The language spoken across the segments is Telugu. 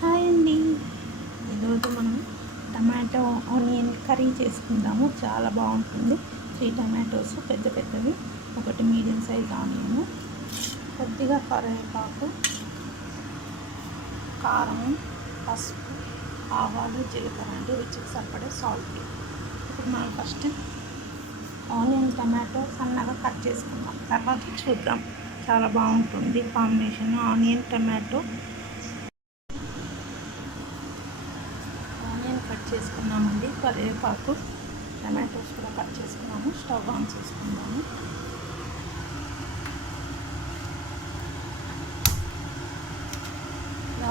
హాయ్ అండి, ఈరోజు మనం టమాటో ఆనియన్ కర్రీ చేసుకుందాము. చాలా బాగుంటుంది. 3 టమాటోస్ పెద్ద పెద్దవి, ఒకటి మీడియం సైజ్ ఆనియన్, కొద్దిగా కరివేపాకు, కారం, పసుపు, ఆవాలు, జీలకర్ర అంటే రుచికి సరిపడే సాల్ట్. ఇప్పుడు మనం ఫస్ట్ ఆనియన్ టమాటో సన్నగా కట్ చేసుకుందాం, తర్వాత చూద్దాం. చాలా బాగుంటుంది combination onion tomato. Onion cut చేసుకున్నామండి, కరివేపాకు, టమాటోస్ కూడా కట్ చేసుకున్నాము. స్టవ్ ఆన్ చేసుకుందాము.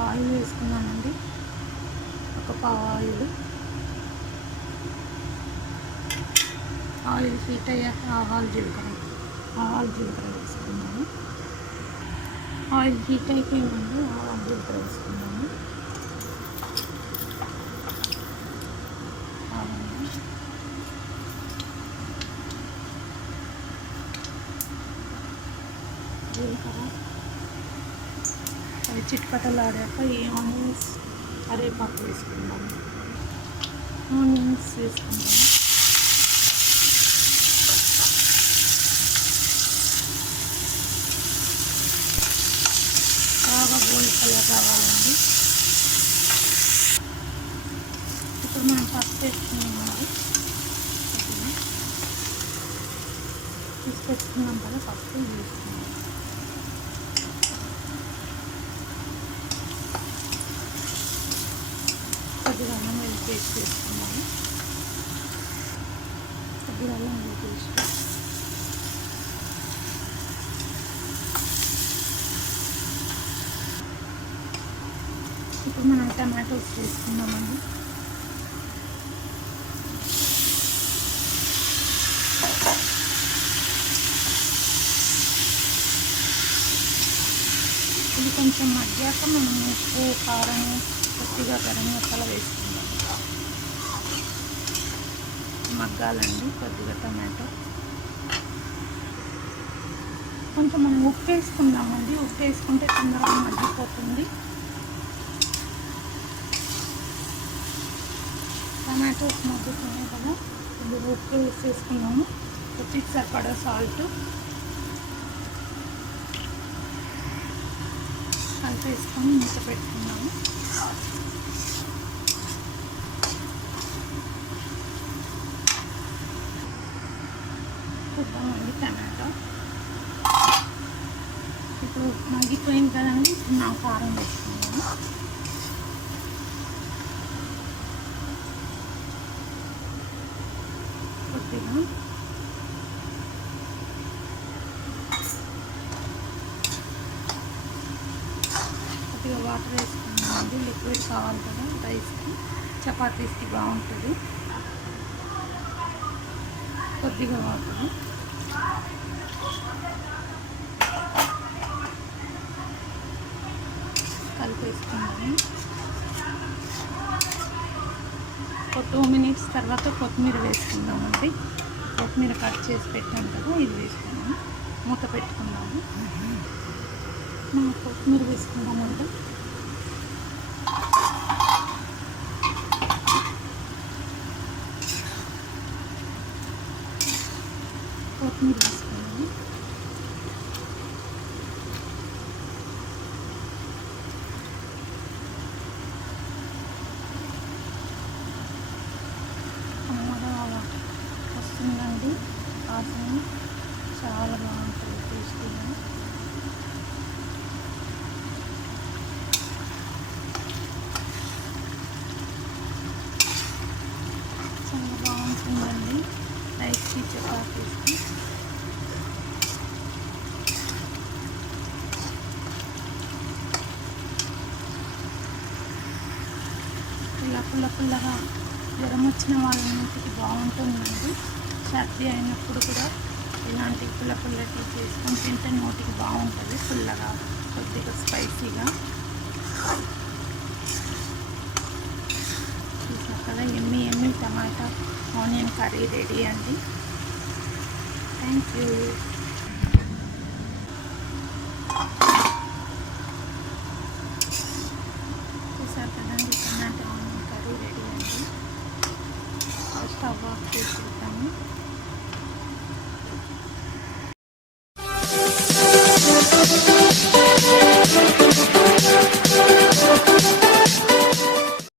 ఆయిల్ వేసుకున్నామండి, ఒక పావు ఆయిల్. ఆయిల్ హీట్ అయ్యాక ఆవాలు జీలకర్ర వేసుకున్నాము. ఆయిల్ హీట్ అయిపోయిందండి, ఆవాలు జీలకర్ర వేసుకున్నాము. జీలకర్ర అవి చిట్పటలాడాక ఈ ఆనియన్స్, కరివేపాకు వేసుకున్నాము. ఆనియన్స్ వేసుకున్నాము. బాగా గోల్డ్ కలర్ రావాలండి. ఇప్పుడు మనం పసుపు వేసుకున్నాము. తీసుకొచ్చుకున్నాం కదా, పసుపు వేసుకున్నాం. కొద్దిగా అల్లం వెల్లుల్లి పేస్ట్ వేసుకున్నాము. కొద్దిగా అల్లం వెల్లుల్లి పేస్ట్, ఇప్పుడు మనం టమాటోస్ వేసుకున్నామండి. ఇది కొంచెం మగ్గాక మనం ఉప్పు, కారం, కొద్దిగా గరం మసాలా వేసుకుందాం. మగ్గాలండి కొద్దిగా టమాటో. కొంచెం మనం ఉప్పు వేసుకుందామండి. ఉప్పు వేసుకుంటే తొందరగా మగ్గిపోతుంది. టమాటోస్ మగ్గుతున్నాయి కదా, ఇది ఉప్పు వేసేసుకున్నాము. రుచికి సరిపడా సాల్ట్ కలిపేసుకొని మూత పెట్టుకున్నాము. చూద్దామండి టమాటో ఇప్పుడు మగ్గిపోయింది కదండి. ఇప్పుడు నా కారం వేసుకున్నాము. కొద్దిగా వాటర్ వేసుకున్నామండి. లిక్విడ్ కావాలి కదా, రైస్కి, చపాతీస్కి బాగుంటుంది. కొద్దిగా వాటర్ కలిపేసుకున్నాము. ఒక 2 మినిట్స్ తర్వాత కొత్తిమీర వేసుకుందామండి. కొత్తిమీర కట్ చేసి పెట్టాం కదా, ఇది వేసుకున్నాము. మూత పెట్టుకున్నాము. కొత్తిమీర వేసుకుందామండి. కొత్తిమీర వేసుకున్నాము. వస్తుందండి వాసన, చాలా బాగుంటుంది టేస్టీగా. చాలా బాగుంటుందండి రైస్కి, చపాతీస్కి. పుల్లగా జ్వరం వచ్చిన వాళ్ళకి బాగుంటుందండి. సర్ది అయినప్పుడు కూడా ఇలాంటి పుల్లటి చేసుకొని తింటే నోటికి బాగుంటుంది. పుల్లగా, కొద్దిగా స్పైసీగా. చూసారు కదా, ఎమ్మి టమాటా ఆనియన్ కర్రీ రెడీ అండి. Thank you. చూసారు కదండి, టమాటో ఆనియన్ కర్రీ రెడీ అండి. స్టవ్ ఆఫ్ చేసేద్దాము.